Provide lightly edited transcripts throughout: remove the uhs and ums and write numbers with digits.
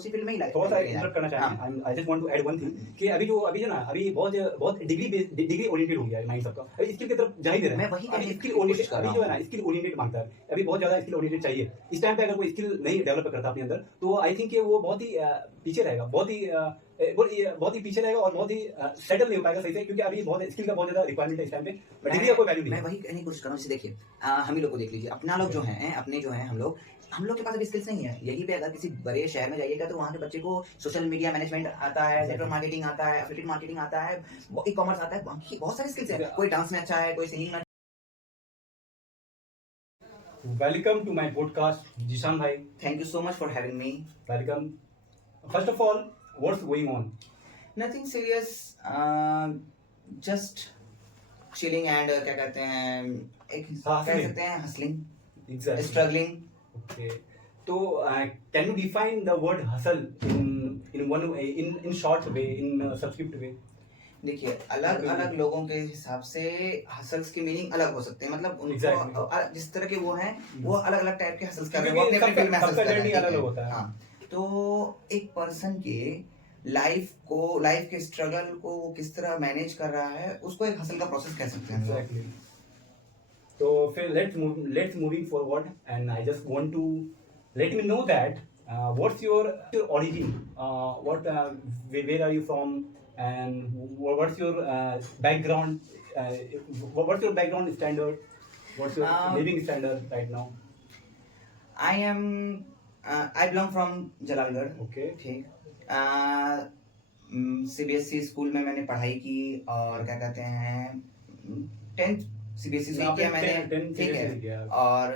उसी फील्ड में ही लाइफ थोड़ा सा इंटरप्ट करना चाहेंगे। I just want to add one thing कि अभी जो ना अभी बहुत डिग्री ओरिएंटेड हो गया है माइंड सबका। अभी स्किल की तरफ जा ही दे रहा है। मैं वही कहने की स्किल कोशिश ओरिएंटेड कर अभी रहा जो है हूँ। ना स्किल ओरिएंटेड मांगता है। अभी बहुत ज्यादा स्किल ओरिएंटेड चाहिए। इस टाइम पे अगर कोई स्किल नहीं डेवलप करता अपने अंदर तो आई थिंक वो बहुत ही पीछे रहेगा, बहुत ही पीछे रहेगा और बहुत ही सेटल नहीं हो पाएगा सही से, क्योंकि अभी बहुत स्किल का बहुत ज्यादा रिक्वायरमेंट है इस टाइम पे। बट डिग्री का कोई वैल्यू नहीं मैं है। वही कहने की कोशिश कर रहा हूँ। जैसे देखिए हम ही लोग को देख लीजिए, अपना लोग जो हैं अपने जो हैं हम लोग के पास अभी स्किल्स नहीं है। यहीं पे अगर किसी बड़े शहर में जाइएगा तो वहाँ के बच्चे को सोशल मीडिया मैनेजमेंट आता है, नेटवर्क मार्केटिंग आता है, एफिलिएट मार्केटिंग आता है, ई कॉमर्स आता है, बाकी बहुत सारे स्किल्स है। कोई डांस में अच्छा है, कोई सिंगिंग में। Welcome to my podcast Zeeshan भाई। Thank you so much for having me. Welcome. First of all what's going on? Nothing serious, just chilling and क्या कहते हैं, एक कह सकते हैं hustling, Exactly. Struggling. Okay. So, can you define the word hustle in short way, in subscript way? देखिए अलग अलग लोगों के हिसाब से हसल्स की मीनिंग अलग हो सकते हैं। मतलब उनको Exactly. जिस तरह के वो हैं वो अलग अलग टाइप के हसल्स कर रहे हैं, वो क्योंकि अपने अपने फील्ड में हसल्स सबका कर रहे journey हैं। अलग होता है। हाँ, तो एक पर्सन के लाइफ के स्ट्रगल को वो किस तरह मैनेज कर रहा है उसको एक हसल का प्रोसेस कह सकते हैं। Exactly. So, फिर let's moving forward, and I just want to let me know that what's your origin? Where are you from, and what's your background? What's your background standard? What's your living standard right now? I belong from Jalalgarh. Okay. ठीक। CBSE school में मैंने पढ़ाई की और क्या कहते हैं 10th CBSE से किया मैंने, ठीक है, और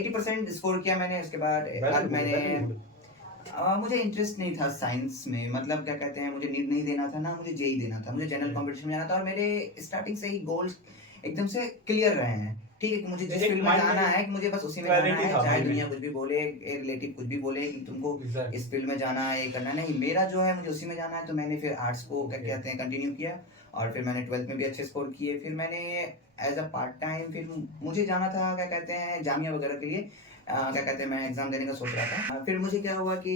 80% स्कोर किया मैंने। उसके बाद मैंने मुझे इंटरेस्ट नहीं था साइंस में, मतलब क्या कहते हैं मुझे नीट नहीं देना था ना, मुझे जेई देना था, मुझे जनरल कंपटीशन में जाना था। और मेरे स्टार्टिंग से ही गोल्स एकदम से क्लियर रहे हैं, ठीक है, कि मुझे जिस फील्ड में जाना है कि मुझे बस उसी में जाना है, चाहे दुनिया कुछ भी बोले, रिलेटिव कुछ भी बोले कि तुमको इस फील्ड में जाना है, ये करना नहीं, मेरा जो है मुझे उसी में जाना है। तो मैंने फिर आर्ट्स को क्या कहते हैं कंटिन्यू किया और फिर मैंने 12th में भी अच्छे स्कोर किए। फिर मैंने एज अ पार्ट टाइम फिर मुझे जाना था क्या कहते हैं जामिया वगैरह के लिए, क्या कहते हैं मैं एग्जाम देने का सोच रहा था। फिर मुझे क्या हुआ कि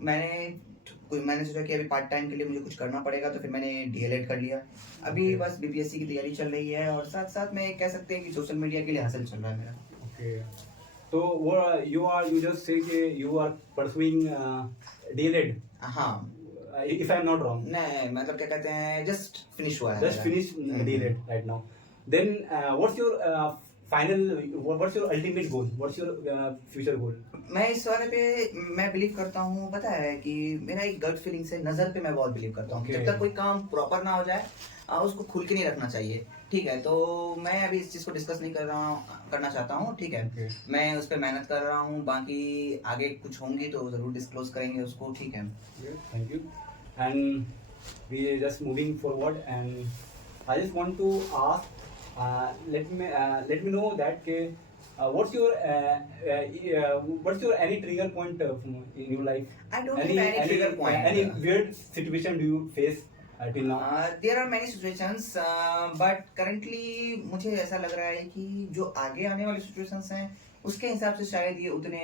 मैंने सोचा कि अभी पार्ट टाइम के लिए मुझे कुछ करना पड़ेगा, तो फिर मैंने डीएलएड कर लिया। अभी बस बीपीएससी की तैयारी चल रही है और साथ साथ में कह सकते हैं कि सोशल मीडिया के लिए हासिल चल रहा है मेरा। Okay. So you just say कि you are pursuing DLED. हाँ, If I am not wrong. नहीं मतलब क्या कहते हैं जस्ट फिनिश हुआ है। Just finish DLED right now. Then what's your what's your ultimate goal? What's your future goal? मैं इस बारे पे मैं बिलीव करता हूँ, पता है कि मेरा एक गट फीलिंग से नजर पे मैं बहुत बिलीव करता हूँ। जब तक कोई काम प्रॉपर ना हो जाए उसको खुल के नहीं रखना चाहिए, ठीक है। तो मैं अभी इस चीज़ को डिस्कस नहीं करना चाहता हूँ, ठीक है। मैं उस पर मेहनत कर रहा हूँ, बाकी आगे कुछ होंगी तो ज़रूर डिस्क्लोज करेंगे उसको, ठीक है। Thank you. And we are just moving forward, and I just want to ask, let me know that what's your any trigger point in your life? I don't have any trigger point. Any weird situation do you face till now? There are many situations, but currently मुझे ऐसा लग रहा है कि जो आगे आने वाली situations हैं उसके हिसाब से शायद ये उतने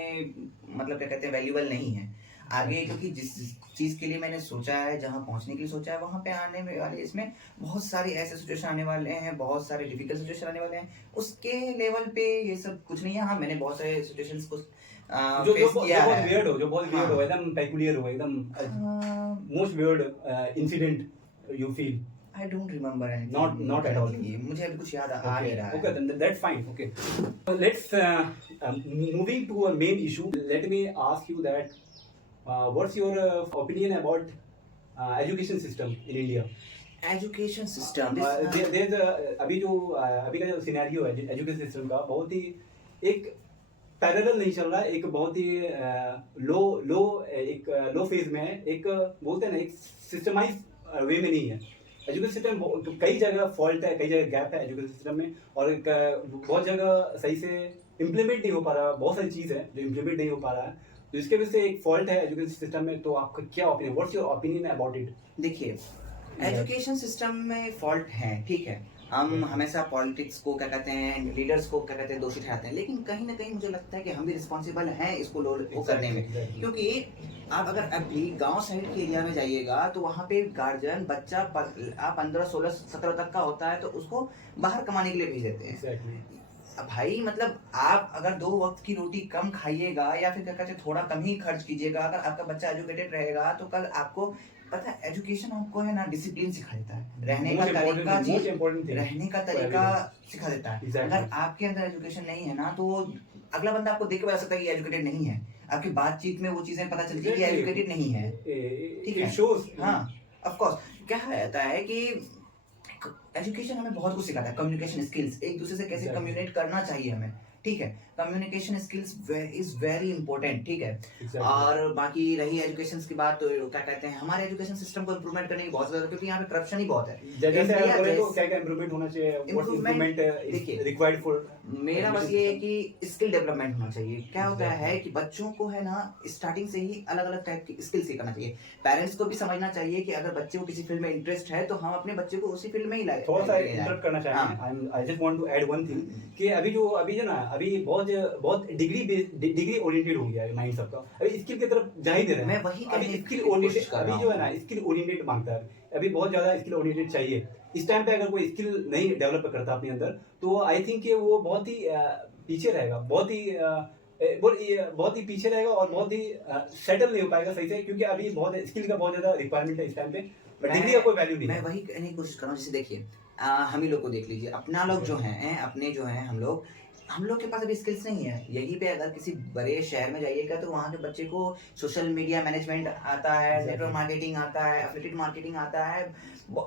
मतलब क्या कहते हैं वैल्यूबल नहीं है आगे, क्योंकि जिस चीज़ के लिए मैंने सोचा है, जहाँ पहुँचने के लिए सोचा है, वहाँ पे आने वाले इसमें बहुत सारे ऐसे सिचुएशन आने वाले हैं, बहुत सारे डिफिकल्ट सिचुएशन आने वाले हैं। उसके लेवल पे ये सब कुछ नहीं है। हाँ, मैंने बहुत सारे सिचुएशंस को फेस किया है जो बहुत वियर्ड हो, एकदम पेक्यूलियर हो, एकदम most weird incident you feel? I don't remember anything. Not at all. मुझे अभी कुछ याद आ नहीं रहा है। Okay, then that's fine. Okay, so let's moving to a main issue. Let me ask you that what's your opinion about education system in India? Education system. There's अभी का जो सिनेरियो है एजुकेशन सिस्टम का, बहुत ही एक parallel नहीं चल रहा है, एक बहुत ही लो फेज में है, एक बोलते हैं ना एक सिस्टमाइज वे में नहीं है। एजुकेशन सिस्टम कई जगह फॉल्ट है, कई जगह गैप है एजुकेशन सिस्टम में, और बहुत जगह सही से इम्प्लीमेंट नहीं हो पा रहा। बहुत सारी चीज़ है जो इम्प्लीमेंट नहीं हो पा रहा है, तो इसके वजह से एक फॉल्ट है एजुकेशन सिस्टम में। तो आपका क्या opinion, what's your opinion about it? देखिए एजुकेशन सिस्टम में फॉल्ट है, ठीक है, हम हमेशा पॉलिटिक्स को क्या कहते हैं, लीडर्स को क्या कहते हैं, दोषी ठहराते हैं, लेकिन कहीं ना कहीं मुझे लगता है कि हम भी रिस्पॉन्सिबल हैं इसको वो करने में। क्योंकि आप अगर अभी गांव साइड के एरिया में जाइएगा तो वहाँ पे गार्जियन बच्चा आप 15 16 17 तक का होता है तो उसको बाहर कमाने के लिए भेज देते हैं। भाई मतलब आप अगर 2 वक्त की रोटी कम खाइएगा या फिर क्या कहते हैं थोड़ा कम ही खर्च कीजिएगा, अगर आपका बच्चा एजुकेटेड रहेगा तो कल आपको पता है एजुकेशन आपको है ना डिसिप्लिन सिखा देता है, रहने का तरीका सिखा देता है। अगर आपके अंदर एजुकेशन नहीं है ना तो अगला बंदा आपको देख के बता सकता है कि एजुकेटेड नहीं है, आपकी बातचीत में वो चीजें पता चलती है कि एजुकेटेड नहीं है। ठीक है, हाँ ऑफ कोर्स। क्या रहता है कि एजुकेशन हमें बहुत कुछ सिखाता है, कम्युनिकेशन स्किल्स, एक दूसरे से कैसे कम्युनिकेट करना चाहिए हमें, ठीक है, communication skills is very important, ठीक है। और बाकी रही एजुकेशन की बात तो क्या कहते हैं हमारे एजुकेशन सिस्टम को इम्प्रूवमेंट करने की बहुत ज्यादा, क्योंकि यहाँ पे करप्शन ही बहुत है। जैसे तो क्या इम्प्रूवमेंट होना चाहिए, इम्प्रूवमेंट देखिए रिक्वायर्ड फॉर, मेरा बस ये है कि स्किल डेवलपमेंट होना चाहिए। क्या होता है कि बच्चों को है ना स्टार्टिंग से ही अलग अलग टाइप की स्किल सीखना चाहिए। पेरेंट्स को भी समझना चाहिए कि अगर बच्चे को किसी फील्ड में इंटरेस्ट है तो हम अपने बच्चे को उसी फील्ड में ही लाए। थोड़ा सा इंटरप्ट करना चाहेंगे, I just want to add one thing कि अभी जो ना अभी बहुत डिग्री ओरिएंटेड हो गया है माइंड सबका, अभी स्किल की तरफ जा ही दे रहे हैं। मैं वही स्किल ओरिएंटेड अभी जो है ना स्किल ओरिएंटेड मांगता है, अभी बहुत ज्यादा स्किल ओरिएंटेड चाहिए। इस टाइम पे अगर कोई स्किल नहीं डेवलप करता अपने अंदर तो आई थिंक कि वो बहुत ही पीछे रहेगा, बहुत ही पीछे रहेगा और बहुत ही सेटल नहीं हो पाएगा सही से, क्योंकि अभी बहुत स्किल का बहुत ज्यादा रिक्वायरमेंट है इस टाइम पे, डिग्री का कोई वैल्यू नहीं है। मैं वही कहने की कोशिश कर रहा हूँ। जैसे देखिए हम ही लोग को देख लीजिए, अपना लोग जो हैं अपने जो हैं हम लोग के पास अभी स्किल्स नहीं है। यहीं पे अगर किसी बड़े शहर में जाइएगा तो वहाँ के बच्चे को सोशल मीडिया मैनेजमेंट आता है, नेटवर्क मार्केटिंग आता है, एफिलिएट मार्केटिंग आता है,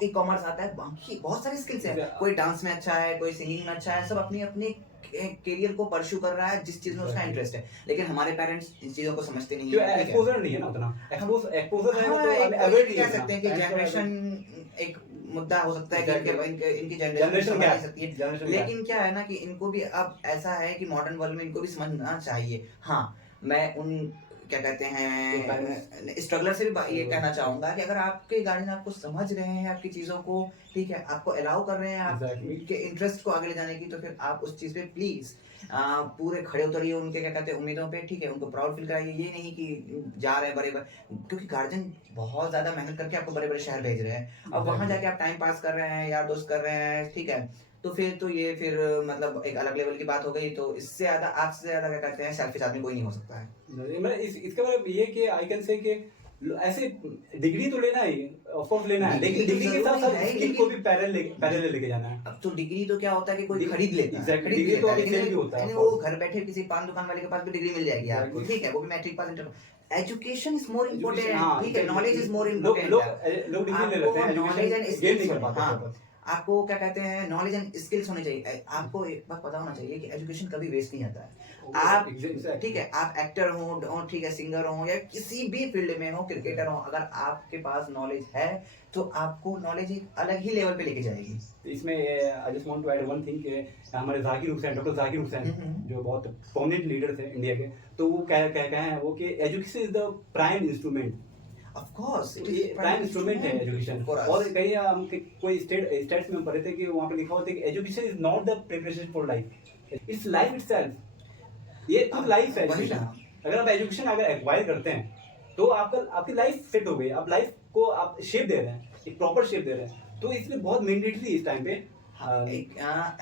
ई कॉमर्स आता है, बाकी बहुत सारे स्किल्स हैं। कोई डांस में अच्छा है, कोई सिंगिंग में अच्छा है, सब अपनी अपनी करियर को परस्यू कर रहा है जिस चीज में उसका इंटरेस्ट है। लेकिन हमारे पेरेंट्स इन चीजों को समझते नहीं है, एक्सपोजर नहीं है ना उतना, एक्सपोजर है तो अवॉइड कह सकते हैं कि जनरेशन एक मुद्दा हो सकता है कि इनकी जनरेशन बढ़ सकती है। लेकिन क्या है ना कि इनको भी अब ऐसा है कि मॉडर्न वर्ल्ड में इनको भी समझना चाहिए। हाँ मैं उन क्या कहते हैं स्ट्रगलर से भी ये कहना चाहूंगा कि अगर आपके गार्जियन आपको समझ रहे हैं आपकी चीजों को, ठीक है, आपको अलाउ कर रहे हैं आपके इंटरेस्ट को आगे ले जाने की, तो फिर आप उस चीज पे प्लीज पूरे खड़े उतरिए उनके क्या कहते हैं उम्मीदों पे, ठीक है, उनको प्राउड फील कराइए। ये नहीं कि जा रहे हैं बड़े, क्योंकि गार्जियन बहुत ज्यादा मेहनत करके आपको बड़े बड़े शहर भेज रहे हैं, अब वहां जाके आप टाइम पास कर रहे हैं, यार दोस्त कर रहे हैं, ठीक है, तो ये फिर मतलब एक अलग लेवल की बात हो गई। तो इससे ज्यादा आपसे ज्यादा क्या कहते हैं सेल्फिश आदमी कोई नहीं हो सकता है। मैं इसका मतलब ये कि आई कैन से कि ऐसे डिग्री तो लेना ही ऑफ कोर्स लेना है, लेकिन डिग्री के साथ साथ स्किल को भी पैरेलल लेके जाना है। अब तो डिग्री तो क्या होता है कि कोई खरीद लेता है, डिग्री तो अभी सेल भी होता है, वो घर बैठे किसी पान दुकान वाले के पास भी डिग्री मिल जाएगी आपको, ठीक है, वो भी matric pass inter. Education is more important, ठीक है, नॉलेज इज मोर इम्पोर्टेंट। लोग डिग्री ले लेते हैं, नॉलेज एंड गेन नहीं कर स्किल्स, पाते। आपको क्या कहते हैं नॉलेज एंड स्किल्स होने चाहिए। आपको एक बात पता होना चाहिए कि एजुकेशन कभी वेस्ट नहीं आता है। आप ठीक है, आप एक्टर हो, ठीक है, सिंगर हो, या किसी भी फील्ड में हो, क्रिकेटर हो, अगर आपके पास नॉलेज है तो आपको नॉलेज एक अलग ही लेवल पे लेके जाएगी। इसमें I just want to add one thing कि हमारे जाकिर हुसैन, डॉक्टर जाकिर हुसैन जो बहुत प्रोमिनेंट लीडर थे इंडिया के, तो वो क्या हैं वो कि education is the prime instrument. Of course, prime instrument है एजुकेशन। और कहीं हम कोई स्टेट्स में हम पढ़े थे कि वहाँ पे लिखा होता है कि education is not the preparation for life, it's life itself. ये खुद लाइफ है एजुकेशन। अगर आप एजुकेशन अगर एक्वायर करते हैं तो आपकी लाइफ सेट हो गई, आप लाइफ को आप शेप दे रहे हैं, एक प्रॉपर शेप दे रहे हैं। तो इसलिए बहुत मैंडेटरी इस टाइम पे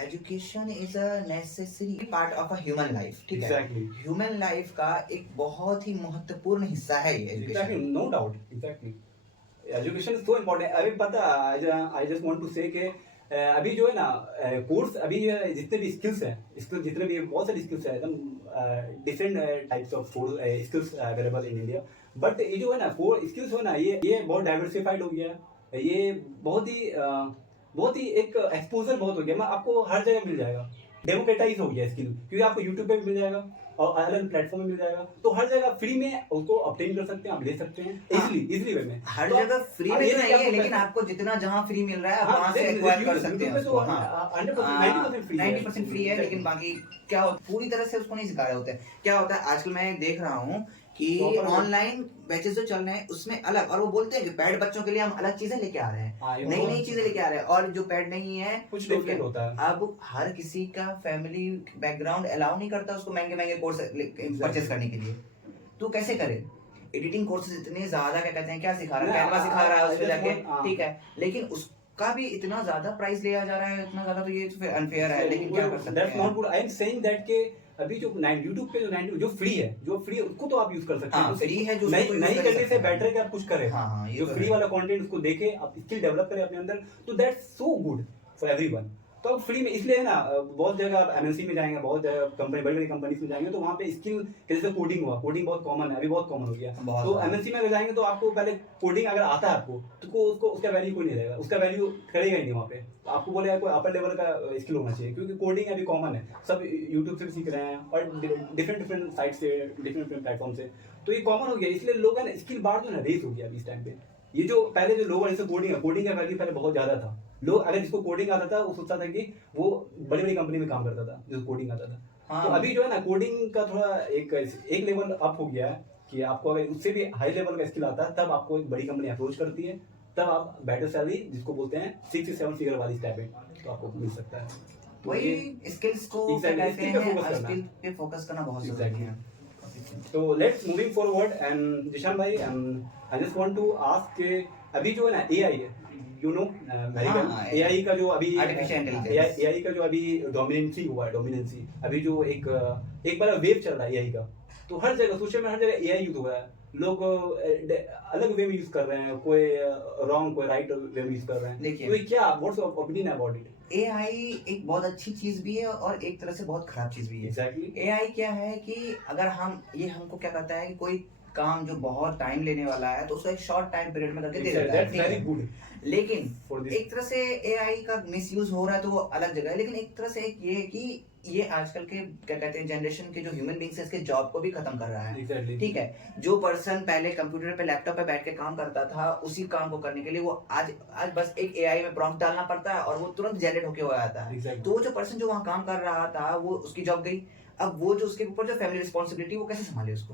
education is a necessary part of a human life, ठीक है, ह्यूमन लाइफ का एक बहुत ही महत्वपूर्ण हिस्सा है ये education, no doubt. Exactly, education is so important. अभी पता आई जस्ट वांट टू से कि अभी जो है ना कोर्स, अभी जितने भी स्किल्स हैं, जितने भी बहुत सारी स्किल्स है, एकदम different types of skills available in India. But ये जो है ना कोर स्किल्स हो ना, ये बहुत डाइवर्सिफाइड हो गया है, ये बहुत ही एक एक्सपोजर बहुत हो गया, आपको हर जगह मिल जाएगा, डेमोक्रेटाइज हो गया स्किल, क्योंकि आपको यूट्यूब पे भी मिल जाएगा और अलग प्लेटफॉर्म में मिल जाएगा, तो हर जगह फ्री में उसको ऑब्टेन कर सकते हैं, आप ले सकते हैं इजीली वे में। हर जगह फ्री में नहीं है, लेकिन आपको जितना जहां फ्री मिल रहा है आप वहां से एक्वायर कर सकते हैं उसको। 90% फ्री है, लेकिन बाकी क्या पूरी तरह से उसको नहीं सिखा रहे होते। क्या होता है आजकल मैं देख रहा हूँ कि ऑनलाइन बैचेस जो चल रहे हैं उसमें अलग, और वो बोलते हैं कि पैड बच्चों के लिए हम अलग चीजें लेके आ रहे हैं, नई नई चीजें लेके आ रहे हैं, और जो पैड नहीं है कुछ डिफरेंट होता है। अब हर किसी का फैमिली बैकग्राउंड अलाउ नहीं करता उसको महंगे महंगे कोर्स परचेस करने के लिए, तो कैसे करे? एडिटिंग कोर्सेज इतने ज्यादा क्या कहते हैं, क्या सिखा रहा है, कैनवा सिखा रहा है उसमें जाके, ठीक है, लेकिन उसका भी इतना ज्यादा प्राइस लिया जा रहा है, इतना ज्यादा, तो ये तो फिर अनफेयर है। लेकिन क्या कर सकते हैं, not good. I am saying that के अभी जो YouTube पे जो फ्री है, उसको तो आप यूज कर सकते हैं, फ्री है, जो नहीं करने से बेटर है कि आप कुछ करें। जो फ्री वाला कंटेंट उसको देखे, आप स्किल डेवलप करें अपने अंदर, तो that's so good for everyone. तो अब फ्री में इसलिए है ना, बहुत जगह आप एमएनसी में जाएंगे, बहुत जगह कंपनी, बड़ी बड़ी कंपनीज में जाएंगे, तो वहाँ पे स्किल जैसे कोडिंग हुआ, कोडिंग बहुत कॉमन है, अभी बहुत कॉमन हो गया। तो एमएनसी में अगर जाएंगे तो आपको पहले कोडिंग अगर आता है आपको, तो उसको उसका वैल्यू कोई नहीं रहेगा, उसका वैल्यू करेगा ही नहीं वहाँ पे। तो आपको बोलेगा कोई अपर लेवल का स्किल होना चाहिए, क्योंकि कोडिंग अभी कॉमन है, सब यूट्यूब से भी सीख रहे हैं और डिफरेंट साइट से, डिफरेंट प्लेटफॉर्म से, तो ये कॉमन हो गया। इसलिए लोग है ना स्किल बार जो है ना रेस हो गया अभी इस टाइम पे। ये जो पहले जो लोग जैसे कोडिंग का वैल्यू पहले बहुत ज्यादा था, लोग अगर जिसको कोडिंग आता था वो सोचता था कि वो बड़ी बड़ी कंपनी में काम करता था जिसको कोडिंग आता था। तो अभी जो है ना कोडिंग का थोड़ा एक लेवल अप हो गया है कि आपको अगर उससे भी हाई लेवल का स्किल आता है, तब आपको एक बड़ी कंपनी अप्रोच करती है, तब आप बेटर सैलरी जिसको बोलते हैं 6 से 7 फिगर वाली स्टेप तो आपको मिल सकता है। तो वही स्किल्स को स्किल पे फोकस करना बहुत जरूरी है। तो let's moving forward and Zeeshan भाई, I just want to ask के अभी जो है ना एआई है, यू नो एआई का जो अभी एआई का जो अभी डोमिनेंसी हुआ है, अभी जो एक बार वेव चल रहा है एआई का, तो हर जगह सोशल में हर जगह एआई यूज हो रहा है, लोग अलग वे में यूज कर रहे हैं, कोई रॉन्ग कोई राइट वे में यूज कर रहे हैं। देखिए तो क्या what's your opinion about it? AI एक बहुत अच्छी चीज भी है और एक तरह से बहुत खराब चीज भी है। Exactly. एआई क्या है कि अगर हमको क्या कहता है कि कोई काम जो बहुत टाइम लेने वाला है तो उसको एक शॉर्ट टाइम पीरियड में करके दे देता है, वेरी गुड। लेकिन एक तरह से एआई का मिसयूज हो रहा है तो वो अलग जगह है, लेकिन एक तरह से एक ये है कि ये आजकल के क्या कहते हैं जनरेशन के जो ह्यूमन बींग्स है इसके जॉब को भी खत्म कर रहा है। ठीक है, जो पर्सन पहले कंप्यूटर पे लैपटॉप पे बैठ के काम करता था, उसी काम को करने के लिए वो आज बस एक एआई में प्रॉम्प्ट डालना पड़ता है और वो तुरंत जनरेट होके हो जाता है। तो वो जो पर्सन जो वहाँ काम कर रहा था वो उसकी जॉब गई, अब वो जो उसके ऊपर जो फैमिली रिस्पॉन्सिबिलिटी वो कैसे संभाले उसको।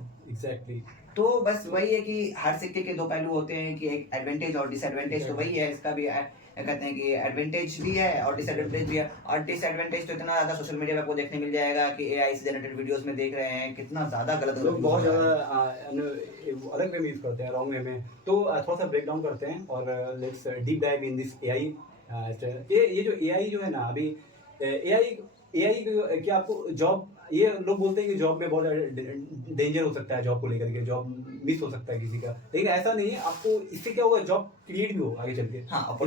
तो बस वही है कि हर सिक्के के दो पहलू होते हैं कि एक एडवांटेज और डिसएडवांटेज। तो वही है, इसका भी कहते हैं कि एडवांटेज भी है और डिसएडवांटेज भी है। और डिसएडवांटेज तो इतना ज्यादा सोशल मीडिया पे आपको देखने मिल जाएगा कि एआई से जनरेटेड वीडियोस में देख रहे हैं कितना ज्यादा गलत लोग बहुत ज्यादा अलग वे में यूज करते हैं, रॉन्ग वे में। तो थोड़ा सा ब्रेक डाउन करते हैं और let's deep dive in this AI. ये जो एआई जो है ना अभी एआई क्या आपको जॉब, ये लोग बोलते हैं कि जॉब में बहुत डेंजर हो सकता है, जॉब को लेकर के जॉब मिस हो सकता है किसी का, लेकिन ऐसा नहीं है। आपको इससे क्या होगा, जॉब क्रिएट भी हो आगे चल के।